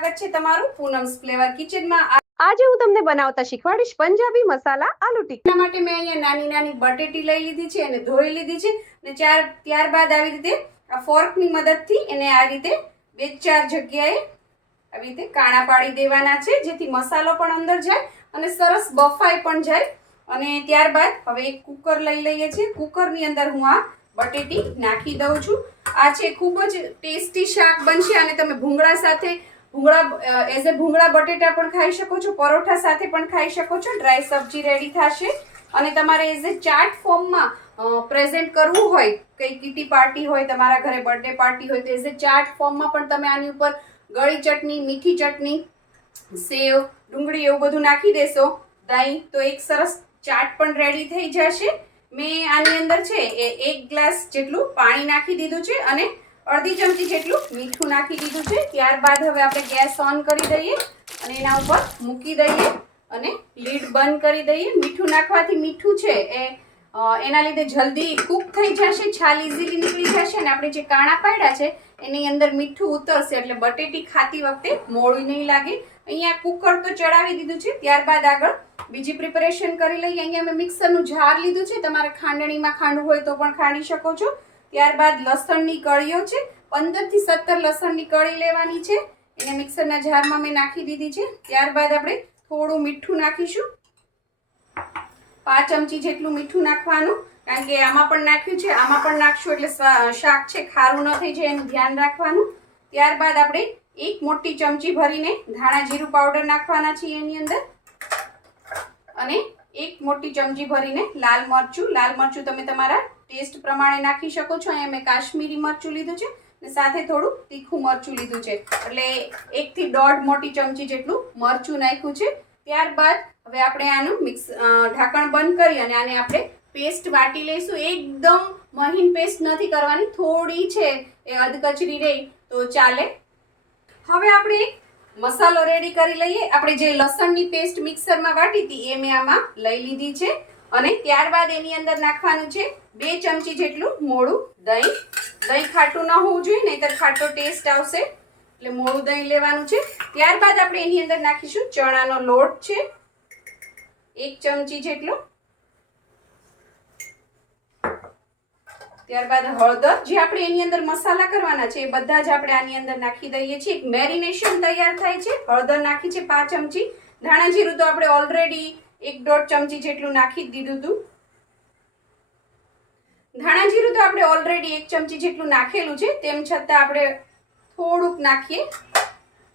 સ્વાગત છે તમારું પૂનમ્સ ફ્લેવર કિચનમાં. આજે હું તમને બનાવતા શીખવાડીશ પંજાબી મસાલા આલુ ટિક્કા. માટે મેં અહીંયા નાની નાની બટેટી લઈ લીધી છે અને ધોઈ લીધી છે અને ચાર ત્યારબાદ આવી રીતે આ ફોર્કની મદદથી એને આ રીતે બે ચાર જગ્યાએ આવી રીતે કાણા પાડી દેવાના છે જેથી મસાલો પણ અંદર જાય અને સરસ બફાઈ પણ જાય. અને ત્યારબાદ હવે એક કુકર લઈ લઈએ છીએ. કુકરની અંદર હું આ બટેટી નાખી દઉં છું. આ છે ખૂબ જ ટેસ્ટી શાક બનશે અને તમે ભૂંગળા સાથે ભૂંગળા એઝ એ ભૂંગળા બટેટા પણ ખાઈ શકો છો, પરોઠા સાથે પણ ખાઈ શકો છો ડ્રાય સબ્જી રેડી થશે. અને તમારે એઝ એ ચાટ ફોર્મમાં પ્રેઝન્ટ કરવું હોય, કંઈ કીટી પાર્ટી હોય, તમારા ઘરે બર્થડે પાર્ટી હોય, તો એઝ એ ચાટ ફોર્મમાં પણ તમે આની ઉપર ગળી ચટણી, મીઠી ચટણી, સેવ, ડુંગળી એવું બધું નાખી દેશો. દહીં તો એક સરસ ચાટ પણ રેડી થઈ જશે. મેં આની અંદર છે, એ એક ગ્લાસ જેટલું પાણી નાખી દીધું છે અને અડધી ચમચી જેટલું મીઠું નાખી દીધું છે. ત્યારબાદ હવે આપણે ગેસ ઓન કરી દઈએ અને એના ઉપર મૂકી દઈએ અને લીડ બંધ કરી દઈએ. મીઠું નાખવાથી મીઠું છે એ એના લીધે જલ્દી કૂક થઈ જશે, છાલ ઇઝીલી નીકળી જશે અને આપણે જે કાણા પાડ્યા છે, એની અંદર મીઠું ઉતરશે એટલે બટેટી ખાતી વખતે મોડું નહીં લાગે. અહીંયા કુકર તો ચડાવી દીધું છે. ત્યારબાદ આગળ બીજી પ્રિપેરેશન કરી લઈએ. અહીંયા મેં મિક્સરનું જાર લીધું છે. તમારે ખાંડણીમાં ખાંડવું હોય તો પણ ખાંડી શકો છો. ત્યારબાદ લસણની કળીઓ છે. પંદરથી સત્તર લસણની કળી લેવાની છે. એને મિક્સરના જારમાં મેં નાખી દીધી છે. ત્યારબાદ આપણે થોડું મીઠું નાખીશું. પાંચ ચમચી જેટલું મીઠું નાખવાનું. કારણ કે આમાં પણ નાખ્યું છે. આમાં પણ નાખશું એટલે શાક છે, ખારું ન થઈ જાય એનું ધ્યાન રાખવાનું. ત્યારબાદ આપણે એક મોટી ચમચી ભરીને ધાણા જીરું પાવડર નાખવાના છીએ એની અંદર. અને એક મોટી ચમચી ભરીને લાલ મરચું લાલ મરચું તમે તમારા ટેસ્ટ પ્રમાણે નાખી શકો છો. અહીંયા મેં કાશ્મીરી મરચું લીધું છે અને સાથે થોડું તીખું મરચું લીધું છે. એટલે એકથી દોઢ મોટી ચમચી જેટલું મરચું નાખ્યું છે. ત્યારબાદ હવે આપણે આનું મિક્સ ઢાંકણ બંધ કરી અને આને આપણે પેસ્ટ વાટી લઈશું. એકદમ મહીન પેસ્ટ નથી કરવાની, થોડી છે એ અધકચરી રહી તો ચાલે. હવે આપણે એક મસાલો રેડી કરી લઈએ. આપણે જે લસણની પેસ્ટ મિક્સરમાં વાટી હતી, એ મેં આમાં લઈ લીધી છે. અને ત્યારબાદ એની અંદર નાખવાનું છે બે ચમચી જેટલું મોળું દહીં. દહીં ખાટું ન હોવું જોઈએ, નહીંતર ખાટો ટેસ્ટ આવશે. એટલે મોળું દહીં લેવાનું છે. ત્યારબાદ આપણે એની અંદર નાખીશું ચણાનો લોટ છે. એક ચમચી જેટલો ત્યારબાદ હળદર, જે આપણે એની અંદર મસાલા કરવાના છે, એ બધા જ આપણે આની અંદર નાખી દઈએ છીએ. એક મેરિનેશન તૈયાર થાય છે. હળદર નાખી છે પાંચ ચમચી. ધાણા જીરું તો આપણે ઓલરેડી એક દોઢ ચમચી જેટલું નાખી દીધું હતું. ધાણા જીરું તો આપણે ઓલરેડી એક ચમચી જેટલું નાખેલું છે. તેમ છતાં આપણે થોડુંક નાખીએ.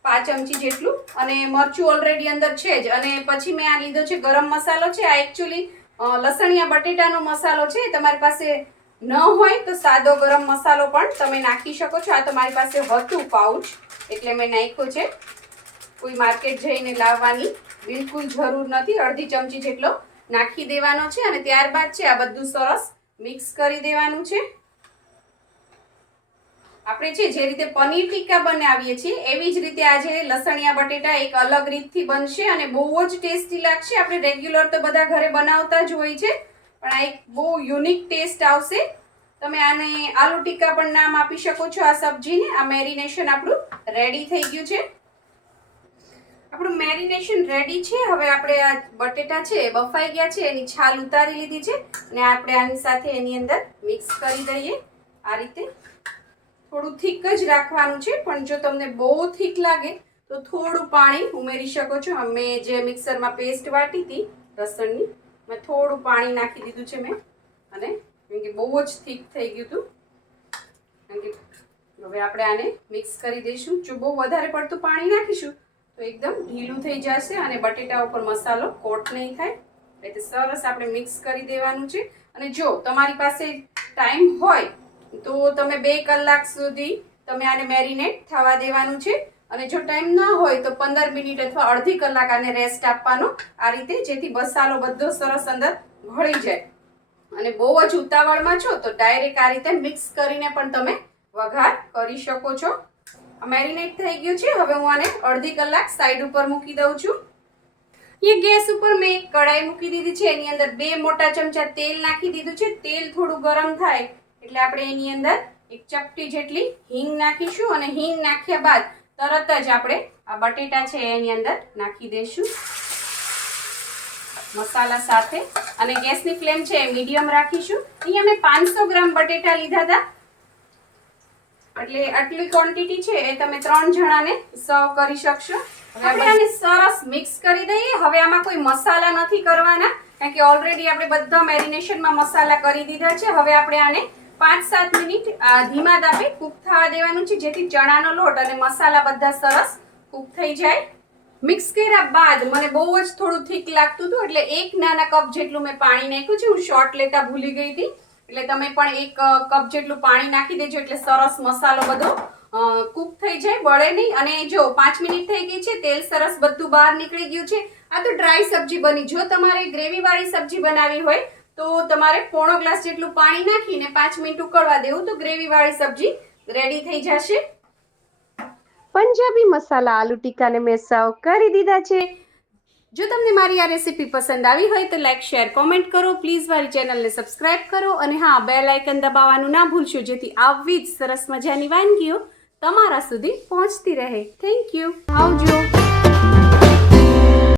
પાંચ ચમચી જેટલું. અને મરચું ઓલરેડી અંદર છે જ. અને પછી મેં આ લીધો છે ગરમ મસાલો છે. આ એકચ્યુઅલી લસણિયા બટેટાનો મસાલો છે. તમારી પાસે ન હોય તો સાદો ગરમ મસાલો પણ તમે નાખી શકો છો. આ તો મારી પાસે હતું પાઉચ એટલે મેં નાખ્યો છે. કોઈ માર્કેટ જઈને લાવવાની બિલકુલ જરૂર નથી. અડધી ચમચી જેટલો નાખી દેવાનો છે અને ત્યારબાદ છે આ બધું સરસ મિક્સ કરી દેવાનું છે. આપણે છે જે રીતે પનીર ટીક્કા બનાવીએ છીએ, એવી જ રીતે આજે લસણિયા બટેટા એક અલગ રીતથી બનશે અને બહુ જ ટેસ્ટી લાગશે. આપણે રેગ્યુલર તો બધા ઘરે બનાવતા જ હોય છે. પણ આ એક બહુ યુનિક ટેસ્ટ આવશે. તમે આને આલુ ટીકા પણ નામ આપી શકો છો આ સબ્જીને. આ મેરિનેશન આપણું રેડી થઈ ગયું છે. આપણું મેરિનેશન રેડી છે. હવે આપણે આ બટેટા છે બફાઈ ગયા છે. એની છાલ ઉતારી લીધી છે. અને આપણે આની સાથે એની અંદર મિક્સ કરી દઈએ. આ રીતે થોડું થીક જ રાખવાનું છે. પણ જો તમને બહુ થીક લાગે, તો થોડું પાણી ઉમેરી શકો છો. અમે જે મિક્સરમાં પેસ્ટ વાટી હતી લસણની મેં થોડું પાણી નાખી દીધું છે મેં. અને કેમ કે બહુ જ થીક થઈ ગયું હતું. કેમ કે હવે આપણે આને મિક્સ કરી દઈશું. જો બહુ વધારે પડતું પાણી નાખીશું, તો એકદમ ઢીલું થઈ જશે અને બટેટા ઉપર મસાલો કોટ નહીં થાય. એટલે સરસ આપણે મિક્સ કરી દેવાનું છે. અને જો તમારી પાસે ટાઈમ હોય, તો તમે બે કલાક સુધી તમે આને મેરિનેટ થવા દેવાનું છે. અને જો ટાઈમ ન હોય તો પંદર મિનિટ અથવા અડધી કલાક આને રેસ્ટ આપવાનો આ રીતે, જેથી મસાલો બધો સરસ અંદર ઘળી જાય. અને બહુ જ ઉતાવળમાં છો તો ડાયરેક્ટ આ રીતે મિક્સ કરીને પણ તમે વઘાર કરી શકો છો. મેરિનેટ થઈ ગયું છે. હવે હું આને અડધી કલાક સાઈડ ઉપર મૂકી દઉં છું. એ ગેસ ઉપર મેં એક કડાઈ મૂકી દીધી છે. એની અંદર બે મોટા ચમચા તેલ નાખી દીધું છે. તેલ થોડું ગરમ થાય એટલે આપણે એની અંદર એક ચપટી જેટલી હિંગ નાખીશું. અને હિંગ નાખ્યા બાદ તરત જ આપણે આ બટેટા છે એની અંદર નાખી દઈશું. મસાલા સાથે. અને ગેસની ફ્લેમ છે એ મીડિયમ રાખીશું. અહીંયા મેં પાંચસો ગ્રામ બટેટા લીધા હતા. એટલે આટલી ક્વોન્ટિટી છે એ તમે ત્રણ જણાને સર્વ કરી શકશો. આપણે આને સરસ મિક્સ કરી દઈએ. હવે આમાં કોઈ મસાલા નથી કરવાના. કારણ કે ઓલરેડી આપણે બધા મેરિનેશનમાં મસાલા કરી દીધા છે. હવે આપણે આને પાંચ સાત મિનિટ ધીમા તાપે કૂક થવા દેવાનું છે, જેથી ચણાનો લોટ અને મસાલા બધા સરસ કૂક થઈ જાય. મિક્સ કર્યા બાદ મને બહુ જ થોડું થીક લાગતું હતું, એટલે એક નાના કપ જેટલું મેં પાણી નાખ્યું છે, હું શોર્ટ લેતા ભૂલી ગઈ હતી. એટલે તમે પણ એક કપ જેટલું પાણી નાખી દેજો, એટલે સરસ મસાલો બધો કૂક થઈ જાય, બળે નહીં. અને જો પાંચ મિનિટ થઈ ગઈ છે, તેલ સરસ બધું બહાર નીકળી ગયું છે. આ તો ડ્રાય સબ્જી બની. જો તમારે ગ્રેવી વાળી સબ્જી બનાવી હોય તો તમારે પોણો ગ્લાસ જેટલું પાણી નાખીને પાંચ મિનિટ ઉકળવા દેવું. તો ગ્રેવી વાળી સબ્જી રેડી થઈ જશે. પંજાબી મસાલા આલુ ટીકાને મેં સર્વ કરી દીધા છે. જો તમને મારી આ રેસીપી પસંદ આવી હોય તો લાઈક શેર કોમેન્ટ કરો. પ્લીઝ મારી ચેનલને સબસ્ક્રાઇબ કરો. અને હા બેલ આઇકન દબાવવાનું ના ભૂલશો જેથી આવી જ સરસ મજાની વાનગીઓ તમારા સુધી પહોંચતી રહે. થેન્ક યુ આવજો.